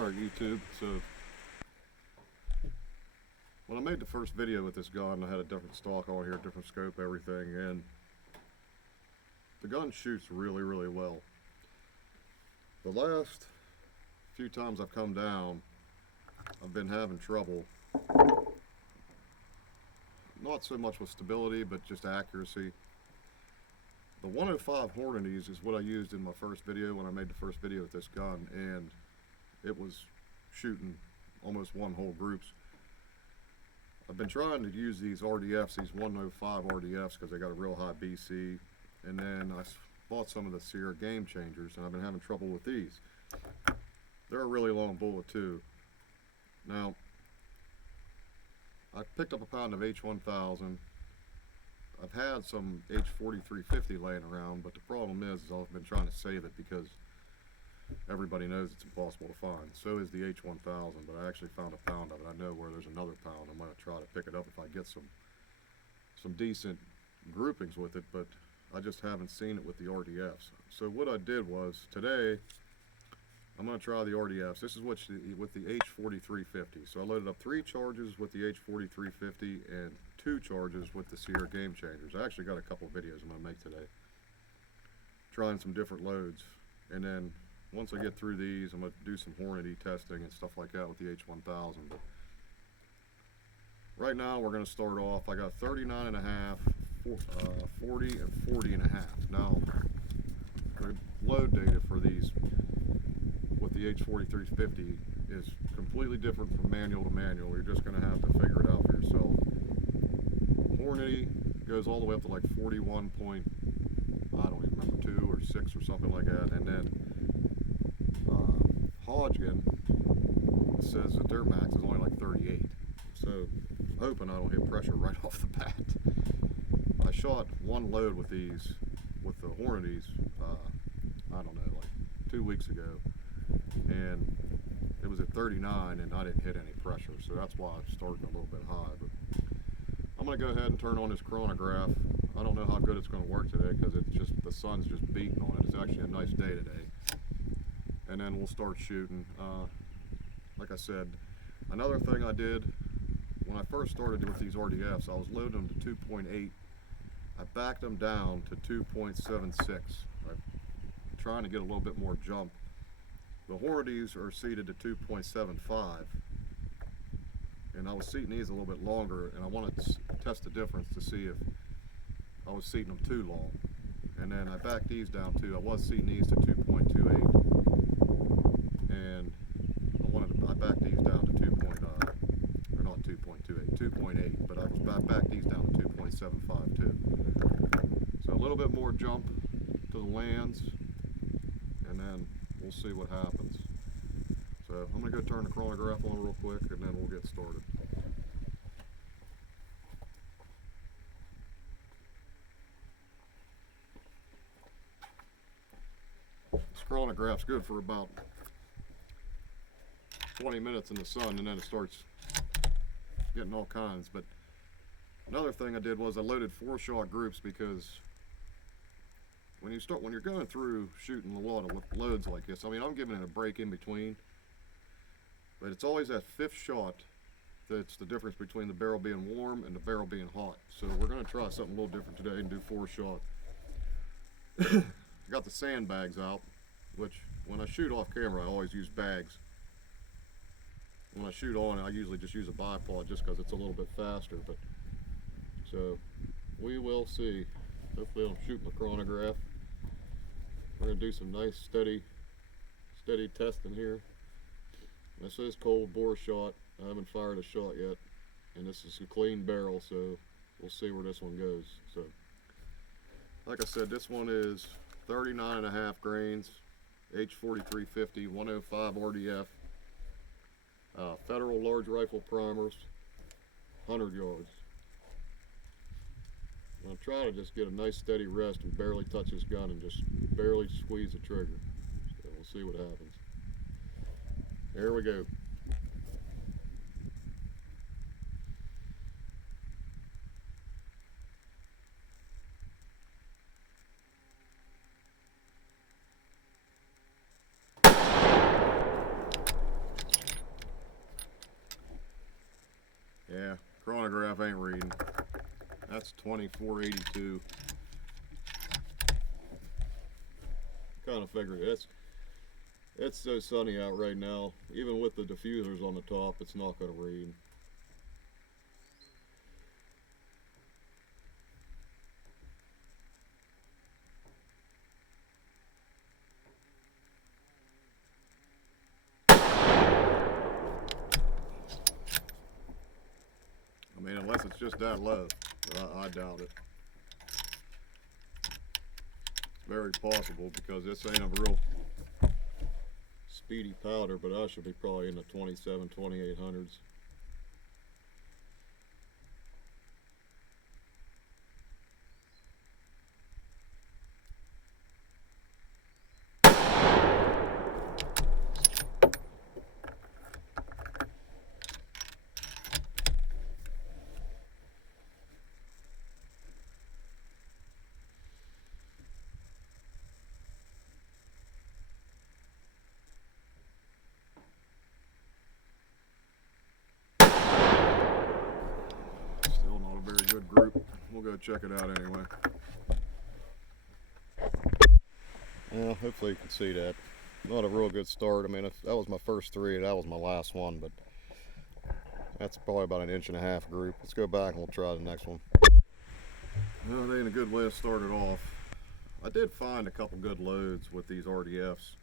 Alright YouTube, so when I made the first video with this gun, I had a different stock on here, different scope, everything, and the gun shoots really, really well. The last few times I've come down, I've been having trouble, not so much with stability, but just accuracy. The 105 Hornadies is what I used in my first video when I made the first video with this gun, and it was shooting almost one whole groups. I've been trying to use these RDFs, these 105 RDFs, because they got a real high BC, and then I bought some of the Sierra Game Changers, and I've been having trouble with these. They're a really long bullet too. Now, I picked up a pound of H1000. I've had some H4350 laying around, but the problem is I've been trying to save it because everybody knows it's impossible to find. So is the H1000, but I actually found a pound of it. I know where there's another pound. I'm going to try to pick it up if I get some decent groupings with it, but I just haven't seen it with the RDFs. So what I did was, today, I'm going to try the RDFs. This is with the H4350. So I loaded up 3 charges with the H4350 and 2 charges with the Sierra Game Changers. I actually got a couple of videos I'm going to make today, trying some different loads. And then once I get through these, I'm going to do some Hornady testing and stuff like that with the H1000. But right now we're going to start off. I got 39.5, 40, and 40.5. Now, the load data for these with the H4350 is completely different from manual to manual. You're just going to have to figure it out for yourself. Hornady goes all the way up to like 41 point, I don't even remember, 2 or 6 or something like that. And then Hodgdon says that their max is only like 38. So I'm hoping I don't hit pressure right off the bat. I shot one load with these, with the Hornadies, I don't know, like 2 weeks ago, and it was at 39 and I didn't hit any pressure, so that's why I'm starting a little bit high. But I'm going to go ahead and turn on this chronograph. I don't know how good it's going to work today because it's just, the sun's just beating on it. It's actually a nice day today. And then we'll start shooting. Like I said, another thing I did when I first started with these RDFs, I was loading them to 2.8. I backed them down to 2.76. I'm trying to get a little bit more jump. The Hornadies are seated to 2.75, and I was seating these a little bit longer, and I wanted to test the difference to see if I was seating them too long. And then I backed these down too. I was seating these to 2.28, and I backed these down to 2.8, but I backed these down to 2.75 too. So a little bit more jump to the lands, and then we'll see what happens. So I'm going to go turn the chronograph on real quick, and then we'll get started. This chronograph's good for about 20 minutes in the sun, and then it starts getting all kinds. But another thing I did was I loaded 4-shot groups, because when you're going through shooting a lot of loads like this, I mean, I'm giving it a break in between, but it's always that 5th shot that's the difference between the barrel being warm and the barrel being hot. So we're going to try something a little different today and do 4-shot. I got the sandbags out, which when I shoot off camera I always use bags. When I shoot on, I usually just use a bipod just because it's a little bit faster. But so we will see. Hopefully I'm shooting the chronograph. We're going to do some nice steady testing here. This is cold bore shot. I haven't fired a shot yet, and this is a clean barrel, so we'll see where this one goes. So like I said, this one is 39.5 grains, H4350, 105 RDF, Federal large rifle primers, 100 yards. I'm going to try to just get a nice steady rest and barely touch this gun and just barely squeeze the trigger. So we'll see what happens. Here we go. RDF ain't reading. That's 2482. Kind of figured it's so sunny out right now. Even with the diffusers on the top, it's not going to read. I mean, unless it's just that low, but I doubt it. It's very possible because this ain't a real speedy powder, but I should be probably in the 2800s. Good group. We'll go check it out anyway. Well, hopefully you can see that. Not a real good start. I mean, if that was my first three, that was my last one, but that's probably about an 1.5 inch group. Let's go back and we'll try the next one. Well, it ain't a good way to start it off. I did find a couple good loads with these RDFs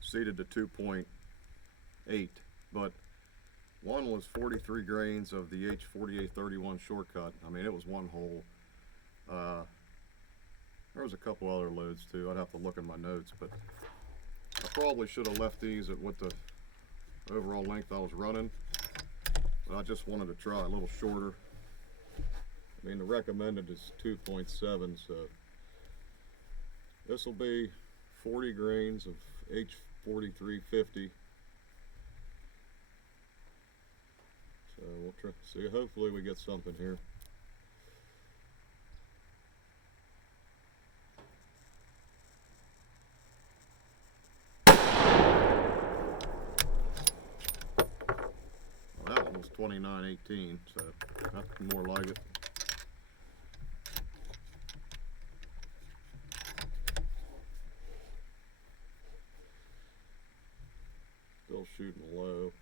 seated to 2.8, but one was 43 grains of the H4350 shortcut. I mean, it was one hole. There was a couple other loads too. I'd have to look in my notes, but I probably should have left these at what the overall length I was running. But I just wanted to try a little shorter. I mean, the recommended is 2.7, so this will be 40 grains of H4350. So we'll try to see. Hopefully we get something here. Well, that one was 2918, so that's more like it. Still shooting low.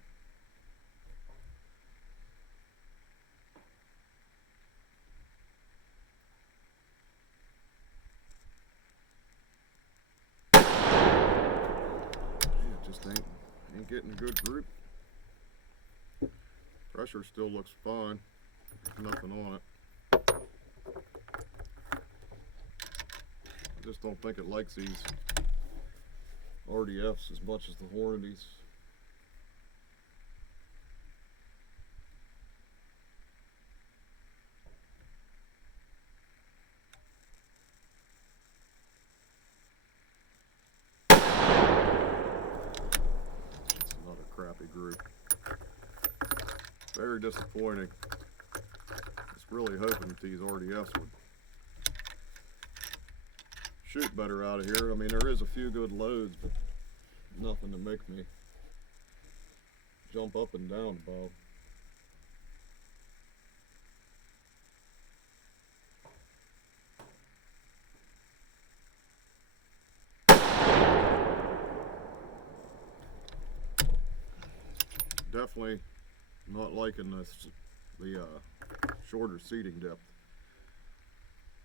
Just ain't getting a good group. Pressure still looks fine. There's nothing on it. I just don't think it likes these RDFs as much as the Hornadies. Crappy group. Very disappointing. Just really hoping that these RDFs would shoot better out of here. I mean, there is a few good loads, but nothing to make me jump up and down about. Definitely not liking the shorter seating depth,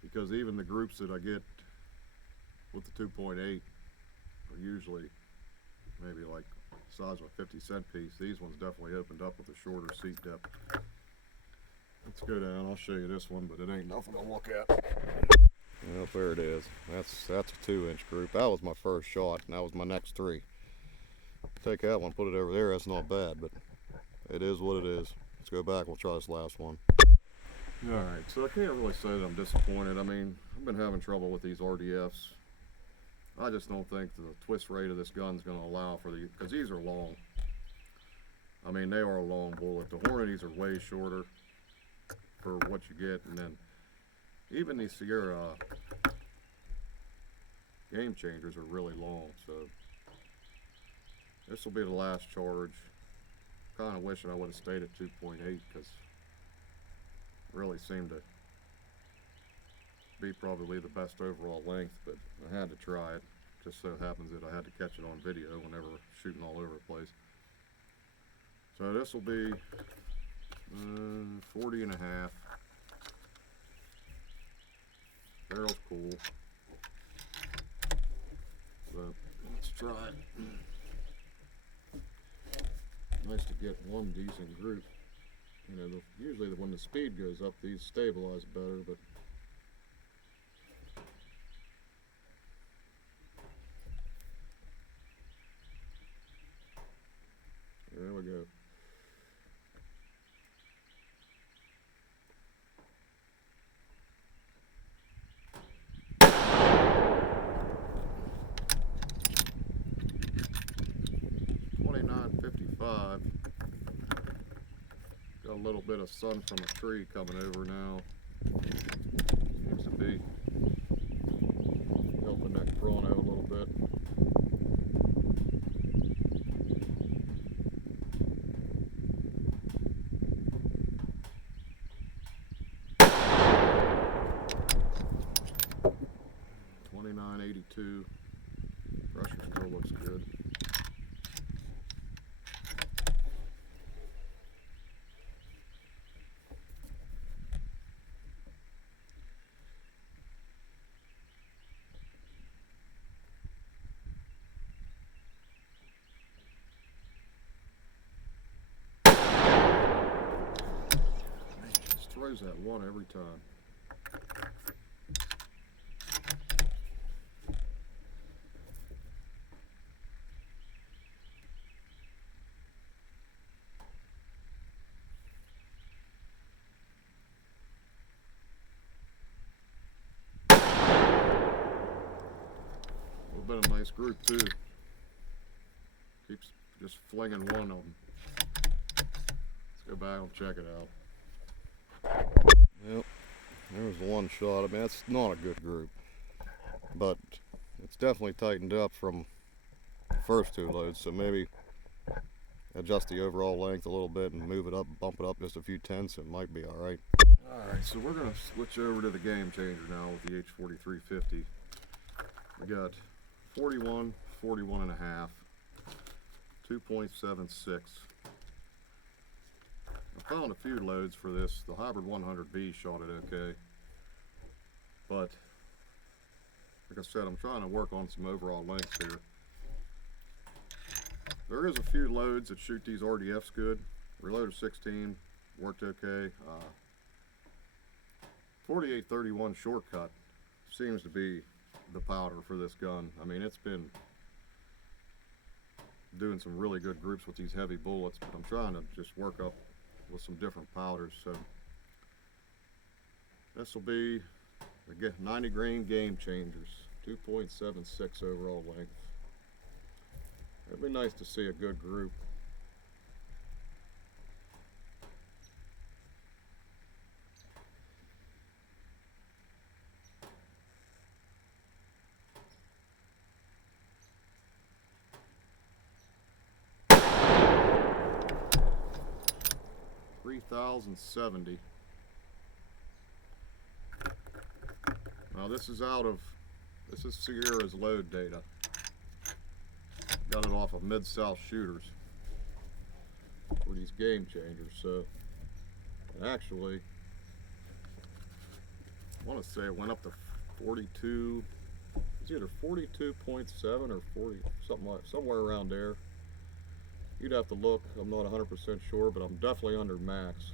because even the groups that I get with the 2.8 are usually maybe like the size of a 50-cent piece. These ones definitely opened up with a shorter seat depth. Let's go down. I'll show you this one, but it ain't nothing to look at. Well, there it is. That's a 2-inch group. That was my first shot, and that was my next three. Take that one, put it over there. That's not bad, but it is what it is. Let's go back. We'll try this last one. All right, so I can't really say that I'm disappointed. I mean, I've been having trouble with these RDFs. I just don't think the twist rate of this gun's going to allow for the, because these are long. I mean, they are a long bullet. The Hornadies are way shorter for what you get, and then even these Sierra Game Changers are really long. So this will be the last charge. Kind of wishing I would have stayed at 2.8, because really seemed to be probably the best overall length, but I had to try it. Just so happens that I had to catch it on video whenever shooting all over the place. So this will be 40 and a half. Barrel's cool. So let's try it. Nice to get one decent group. You know, usually when the speed goes up, these stabilize better, but there we go. .5955. Got a little bit of sun from a tree coming over now. Seems to be helping that chrono a little bit. .2982. Pressure still looks good. Just throws that one every time. Been a nice group too. Keeps just flinging one of them. Let's go back and check it out. Yep, there's one shot. I mean, that's not a good group, but it's definitely tightened up from the first two loads. So maybe adjust the overall length a little bit and move it up, bump it up just a few tenths. It might be all right. All right, so we're gonna switch over to the game changer now with the H4350. We got 41, 41 and a half, 2.76. I found a few loads for this. The Hybrid 100B shot it okay, but like I said, I'm trying to work on some overall lengths here. There is a few loads that shoot these RDFs good. Reloader 16 worked okay. 4831 shortcut seems to be the powder for this gun. I mean, it's been doing some really good groups with these heavy bullets, but I'm trying to just work up with some different powders. So this will be the 90 grain game changers, 2.76 overall length. It'd be nice to see a good group. .3070. Now this is Sierra's load data. Got it off of Mid-South Shooters for these game changers. So actually, I want to say it went up to 42. It's either 42.7 or 40, something like, somewhere around there. You'd have to look. I'm not 100% sure, but I'm definitely under max.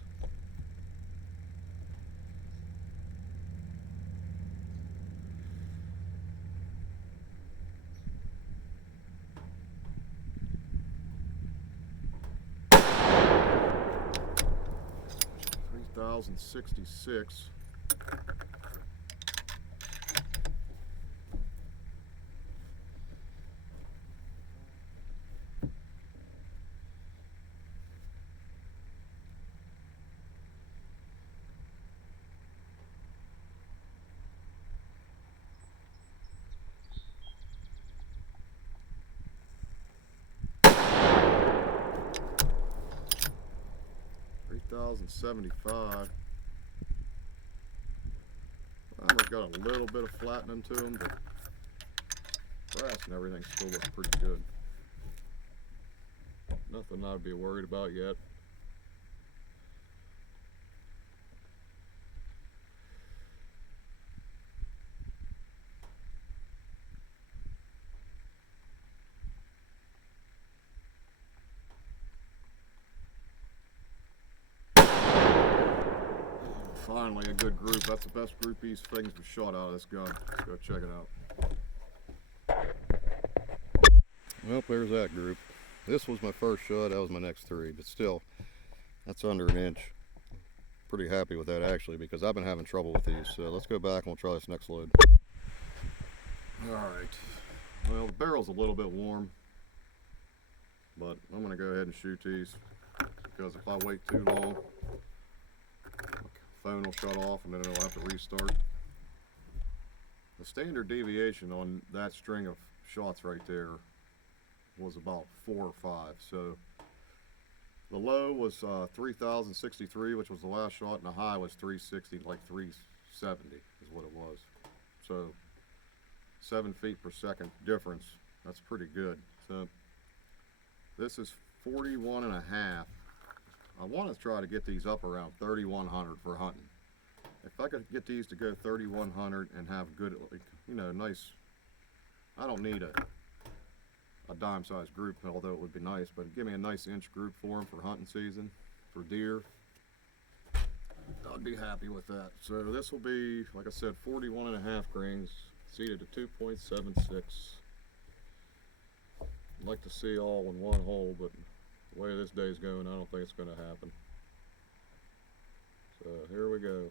.6066. .75. got a little bit of flattening to them, but brass and everything still looks pretty good. Nothing I'd be worried about yet. Finally a good group. That's the best group these things were shot out of this gun. Let's go check it out. Well, there's that group. This was my first shot, that was my next three, but still, that's under an inch. Pretty happy with that actually, because I've been having trouble with these. So let's go back and we'll try this next load. Alright, well the barrel's a little bit warm, but I'm going to go ahead and shoot these, because if I wait too long, phone will shut off and then it'll have to restart. The standard deviation on that string of shots right there was about 4 or 5. So the low was 3063, which was the last shot, and the high was 360, like 370 is what it was. So 7 feet per second difference. That's pretty good. So this is 41 and a half. I want to try to get these up around 3100 for hunting. If I could get these to go 3100 and have good, you know, nice, I don't need a dime sized group, although it would be nice, but give me a nice inch group for them for hunting season, for deer. I'd be happy with that. So this will be, like I said, 41 and a half grains, seated at 2.76. I'd like to see all in one hole, but the way this day's going, I don't think it's going to happen. So here we go.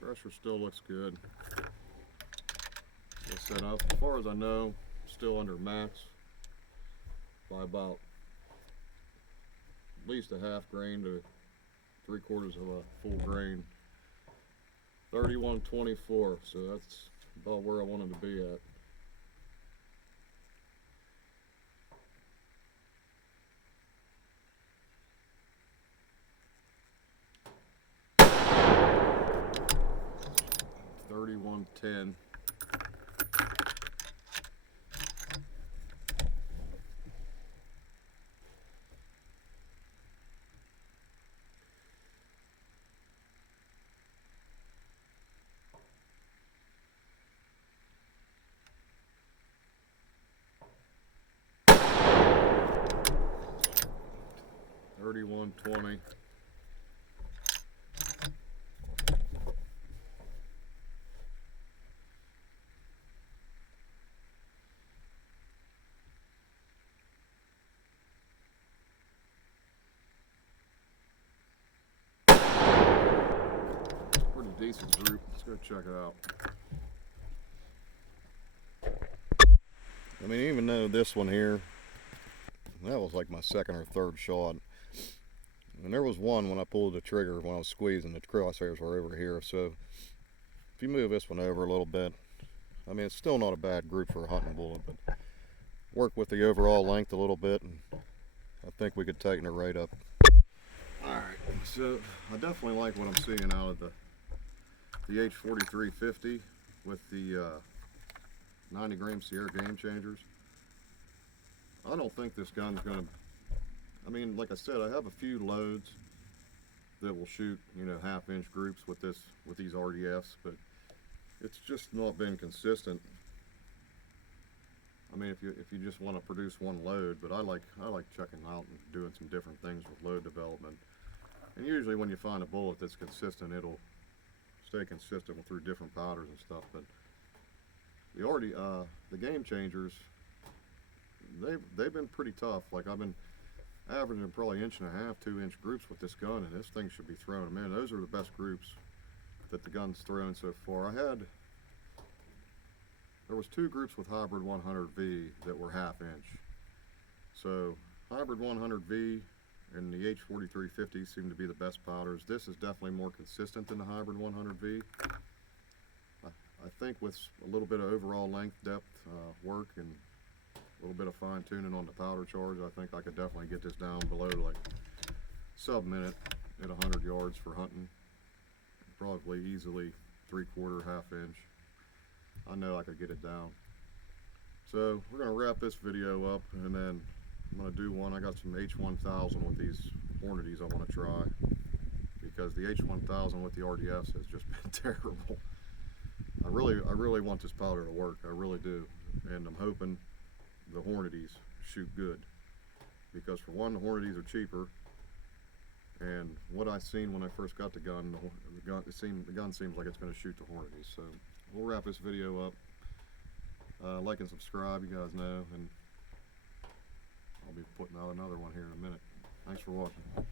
Pressure still looks good. Like I said, as far as I know, still under max by about at least a half grain to 3/4 of a full grain. 3124, so that's about where I wanted to be at. $31.10. $31.20. Pretty decent group. Let's go check it out. I mean, even though this one here, that was like my second or third shot. And there was one when I pulled the trigger, when I was squeezing, the crosshairs were over here. So if you move this one over a little bit, I mean, it's still not a bad group for a hunting bullet, but work with the overall length a little bit, and I think we could tighten it right up. Alright, so I definitely like what I'm seeing out of the H4350 with the 90 gram Sierra Game Changers. I don't think this gun's gonna, I mean, like I said, I have a few loads that will shoot, you know, half-inch groups with these RDFs, but it's just not been consistent. I mean, if you just want to produce one load, but I like checking out and doing some different things with load development. And usually when you find a bullet that's consistent, it'll stay consistent through different powders and stuff. But the Game Changers, they've been pretty tough. Like, I've been averaging probably 1.5 to 2 inch groups with this gun, and this thing should be throwing them in. Those are the best groups that the gun's thrown so far. There was 2 groups with Hybrid 100V that were half inch. So Hybrid 100V, and the H4350 seem to be the best powders. This is definitely more consistent than the Hybrid 100V. I think with a little bit of overall length, depth work, and a little bit of fine tuning on the powder charge, I think I could definitely get this down below like sub-minute at 100 yards for hunting. Probably easily 3/4, half-inch. I know I could get it down. So we're going to wrap this video up, and then I'm going to do one. I got some H1000 with these Hornadies I want to try, because the H1000 with the RDFs has just been terrible. I really want this powder to work. I really do, and I'm hoping the Hornadies shoot good, because for one, the Hornadies are cheaper, and what I seen when I first got the gun, the gun seems like it's going to shoot the Hornadies. So we'll wrap this video up. Like and subscribe, you guys know, and I'll be putting out another one here in a minute. Thanks for watching.